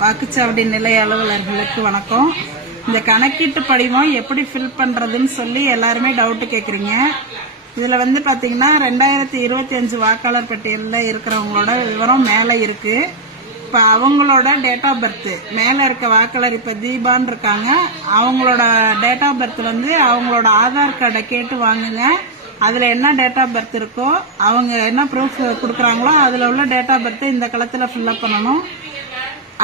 வாக்குச்சாவடி நிலைய அலுவலர்களுக்கு வணக்கம். இந்த கணக்கீட்டு படிவம் எப்படி ஃபில் பண்றதுன்னு சொல்லி எல்லாருமே டவுட் கேக்குறீங்க. இதுல வந்து பாத்தீங்கன்னா 2025 வாக்காளர் பட்டியலில் இருக்கிறவங்களோட விவரம் மேல இருக்கு. இப்ப அவங்களோட டேட் ஆஃப் பர்த் மேல இருக்க வாக்காளர் இப்ப தீபான்னு இருக்காங்க. அவங்களோட டேட் ஆஃப் பர்த் வந்து அவங்களோட ஆதார் கார்டை கேட்டு வாங்குங்க. அதுல என்ன டேட் ஆஃப் பர்த் இருக்கோ அவங்க என்ன ப்ரூஃப் கொடுக்குறாங்களோ அதுல உள்ள டேட் ஆஃப் பர்த் இந்த களத்துல ஃபில்அப் பண்ணணும்.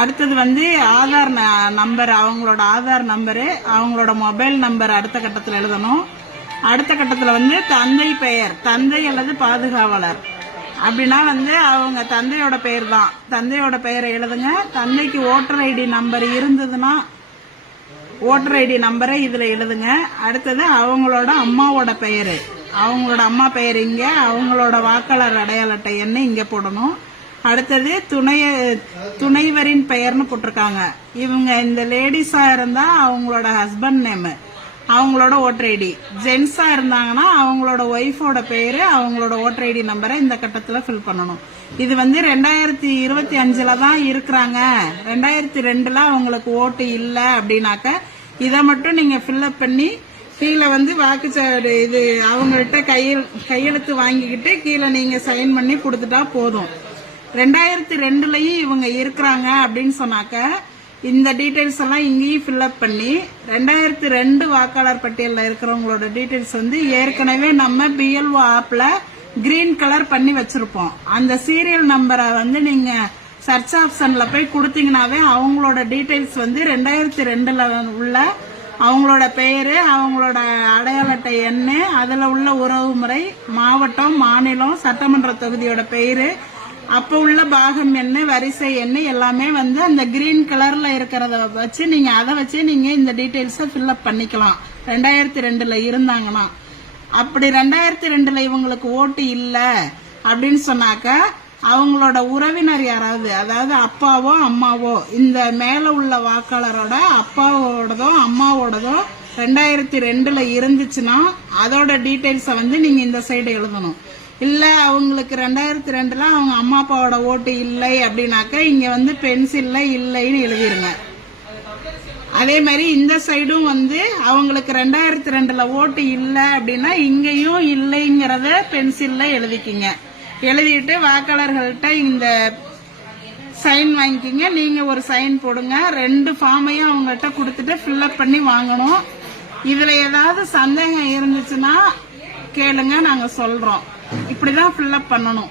அடுத்தது வந்து ஆதார் நம்பர், அவங்களோட ஆதார் நம்பரு, அவங்களோட மொபைல் நம்பர் அடுத்த கட்டத்தில் எழுதணும். அடுத்த கட்டத்தில் வந்து தந்தை பெயர், தந்தை அல்லது பாதுகாவலர் அப்படின்னா வந்து அவங்க தந்தையோட பெயர் தான், தந்தையோட பெயரை எழுதுங்க. தந்தைக்கு ஓட்டர் ஐடி நம்பர் இருந்ததுன்னா ஓட்டர் ஐடி நம்பரை இதுல எழுதுங்க. அடுத்தது அவங்களோட அம்மாவோட பெயரு, அவங்களோட அம்மா பெயர் இங்க, அவங்களோட வாக்காளர் அடையாள அட்டை எண்ணை இங்க போடணும். அடுத்தது துணைவரின் பெயர்னு போட்டிருக்காங்க. இவங்க இந்த லேடிஸா இருந்தா அவங்களோட ஹஸ்பண்ட் நேம், அவங்களோட ஓட்டர் ஐடி. ஜென்ஸா இருந்தாங்கன்னா அவங்களோட ஒய்ஃபோட பேரு, அவங்களோட ஓட்டர் ஐடி நம்பரை இந்த கட்டத்துல ஃபில் பண்ணணும். இது வந்து 2025 தான் இருக்கிறாங்க, 2002 அவங்களுக்கு ஓட்டு இல்ல அப்படின்னாக்க இதை மட்டும் நீங்க ஃபில்அப் பண்ணி கீழே வந்து வாக்குச்சாவடி இது அவங்கள்ட்ட கையெழுத்து வாங்கிக்கிட்டு கீழே நீங்க சைன் பண்ணி கொடுத்துட்டா போதும். 2002 இவங்க இருக்கிறாங்க அப்படின்னு சொன்னாக்க இந்த டீடைல்ஸ் எல்லாம் இங்கேயும் ஃபில்அப் பண்ணி 2002 வாக்காளர் பட்டியலில் இருக்கிறவங்களோட டீடைல்ஸ் வந்து ஏற்கனவே நம்ம பிஎல்ஓ ஆப்ல கிரீன் கலர் பண்ணி வச்சிருப்போம். அந்த சீரியல் நம்பரை வந்து நீங்க சர்ச் ஆப்ஷன்ல போய் கொடுத்தீங்கன்னாவே அவங்களோட டீடைல்ஸ் வந்து 2002 உள்ள அவங்களோட பெயரு, அவங்களோட அடையாள அட்டை எண்ணு, அதுல உள்ள உறவு முறை, மாவட்டம், மாநிலம், சட்டமன்ற தொகுதியோட பெயரு, அப்ப உள்ள பாகம் எண்ணு, வரிசை எண்ணு எல்லாமே வந்து அந்த கிரீன் கலர்ல இருக்கிறத வச்சு நீங்க அதை வச்சு நீங்க இந்த டீடைல்ஸை ஃபில்அப் பண்ணிக்கலாம். 2002 இருந்தாங்கன்னா. அப்படி 2002 இவங்களுக்கு ஓட்டு இல்ல அப்படின்னு சொன்னாக்க அவங்களோட உறவினர் யாராவது, அதாவது அப்பாவோ அம்மாவோ, இந்த மேல உள்ள வாக்காளரோட அப்பாவோடதோ அம்மாவோடதோ 2002 இருந்துச்சுன்னா அதோட டீடைல்ஸை வந்து நீங்க இந்த சைடு எழுதணும். இல்ல அவங்களுக்கு 2002 அவங்க அம்மா அப்பாவோட ஓட்டு இல்லை அப்படின்னாக்க இங்க வந்து பென்சில்ல இல்லைன்னு எழுதிருங்க. அதே மாதிரி இந்த சைடும் வந்து அவங்களுக்கு 2002 ஓட்டு இல்லை அப்படின்னா இங்கேயும் இல்லைங்கிறத பென்சில்ல எழுதிக்கிங்க. எழுதிட்டு வாக்காளர்கள்ட்ட இந்த சைன் வாங்கிக்கிங்க. நீங்க ஒரு சைன் போடுங்க. 2 ஃபார்மையும் அவங்கள்ட்ட கொடுத்துட்டு ஃபில்அப் பண்ணி வாங்கணும். இதுல ஏதாவது சந்தேகம் இருந்துச்சுன்னா கேளுங்க, நாங்க சொல்றோம். இப்படிதான் ஃபில்அப் பண்ணணும்.